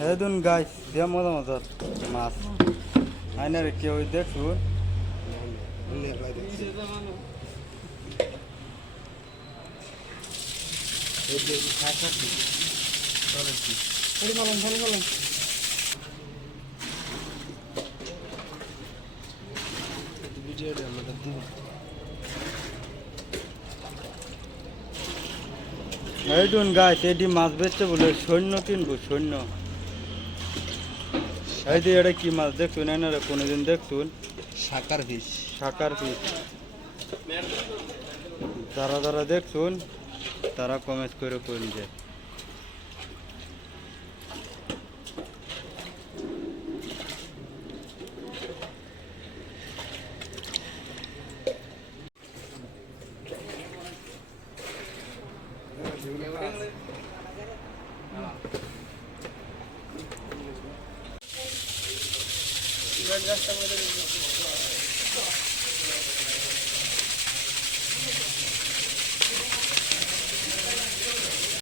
দেখুন গাইস দিয়া মজা মজার মাছ আইনার কেউ দেখুন এইটুন গাইস এটি মাছ বেচতে বলে সৈন্য কিনবো সৈন্য এই যে এটা কি মাছ দেখছুন এনারা কোনোদিন দেখছুন শাকার ফিশ শাকার পিস যারা যারা দেখছুন তারা কমেন্ট করে কইন যে